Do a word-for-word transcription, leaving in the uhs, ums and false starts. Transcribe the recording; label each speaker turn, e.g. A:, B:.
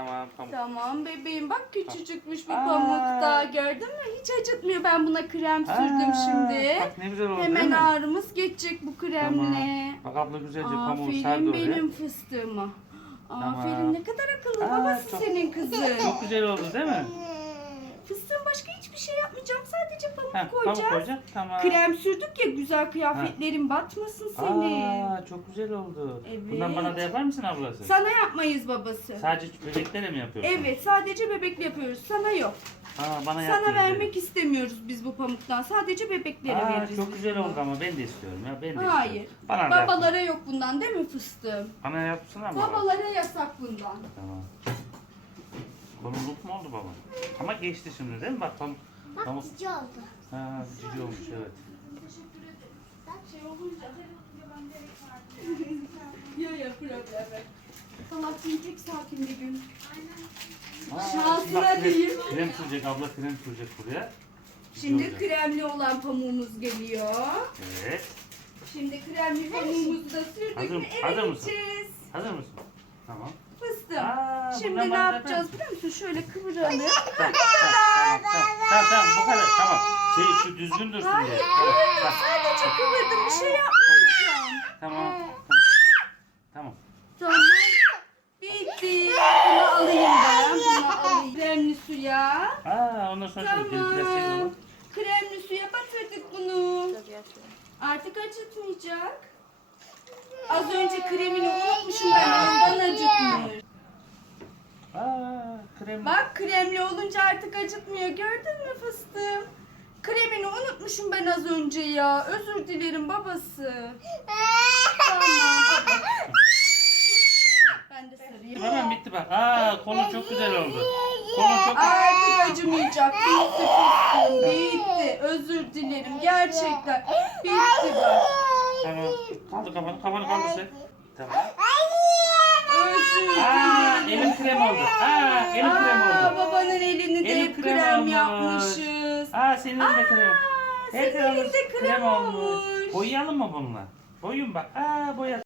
A: Tamam pamuk.
B: Tamam bebeğim, bak küçücükmüş bir
A: Aa.
B: pamukta, gördün mü? Hiç acıtmıyor, ben buna krem sürdüm
A: Aa,
B: şimdi.
A: Bak ne güzel oldu değil
B: Hemen
A: mi?
B: ağrımız geçecek bu kremle.
A: Bak abla güzelce pamuğu sardı
B: Aferin
A: oraya.
B: benim fıstığıma.
A: Tamam.
B: Aferin, ne kadar akıllı
A: Aa,
B: babası
A: çok-
B: senin kızın.
A: Çok güzel oldu değil mi?
B: Fıstığım, başka hiçbir şey yapmayacağım, sadece pamuk
A: Heh,
B: koyacağız.
A: pamuk koyacağım. Tamam.
B: Krem sürdük ya, güzel kıyafetlerin batmasın senin.
A: Aa, çok güzel oldu.
B: Evet.
A: Bundan bana da yapar mısın ablası?
B: Sana yapmayız babası.
A: Sadece bebeklere mi yapıyorsun?
B: Evet, sadece bebekle yapıyoruz, sana yok.
A: Aa, bana
B: Sana
A: yapmıyor.
B: vermek istemiyoruz biz bu pamuktan, sadece bebeklere
A: Aa,
B: veririz.
A: çok
B: biz
A: güzel
B: bunu.
A: oldu ama ben de istiyorum ya. Ben de
B: Hayır.
A: istiyorum. Bana da yap.
B: Babalara yok bundan, değil mi fıstığım?
A: Bana yapsın ama.
B: Babalara yasak bundan.
A: Tamam. Konuluk mu oldu baba? Ama geçti şimdi değil mi? Bak pamuk.
C: Bak
A: Pamuk.
C: cici oldu.
A: Ha, cici olmuş evet.
B: Teşekkür ederim. Şey olunca, her olunca ben gerek vardı. Yok yok, problem yok. Allah seni tek sakin bir gün.
A: Aa,
B: Şansına
A: bak, krem-
B: diyeyim.
A: Krem sürecek abla, krem sürecek buraya.
B: Şimdi
A: Güzel.
B: kremli olan pamuğumuz geliyor.
A: Evet.
B: Şimdi kremli pamuğumuzu da sürdük
A: Hazır-
B: mü eve
A: hazır mısın?
B: gideceğiz.
A: Hazır mısın? Tamam.
B: Fıstığım.
A: Aa,
B: Şimdi
A: bundan
B: ne
A: bana
B: yapacağız
A: yapar
B: biliyor musun? Şöyle kıvıralım.
A: Tamam, tamam, tamam, tamam, tamam, tamam, bu kadar, tamam. Şey, şu düzgün dursun
B: Hayır,
A: diye. Tamam, bak.
B: sadece kıvırdım, bir şey yapmayacağım.
A: Tamam, tamam.
B: Tamam. Bitti. Bunu alayım ben. Bunu alayım. Kremli suya.
A: Aa, ondan sonra şöyle biraz şey
B: Tamam.
A: olur.
B: Kremli suya batırdık bunu. Artık acıtmayacak. Az önce kremini unutmuşum ben, ondan acıtmıyor.
A: Aa, krem.
B: Bak, kremli olunca artık acıtmıyor. Gördün mü fıstığım? Kremini unutmuşum ben az önce ya. Özür dilerim babası. Tamam. Ben de sarayım.
A: Hemen bitti bak. Aa, konu çok güzel oldu. Konu çok
B: Artık acımayacak. Bitti fıstığım. Bitti. Özür dilerim. Gerçekten. Bitti bak.
A: Tamam. Kaldı kafanı, kafanı kaldır sen. Tamam.
B: Özür
A: Aa,
B: dilerim.
A: elim krem oldu. Aa, elim krem
B: Aa,
A: oldu.
B: babanın elini de
A: Elim
B: hep
A: krem
B: krem
A: olmuş.
B: yapmışız.
A: Aa, senin elinde krem.
B: senin
A: Her tarafımız
B: elinde krem olmuş.
A: Boyayalım mı bununla? Boyun bak. Aa, boya.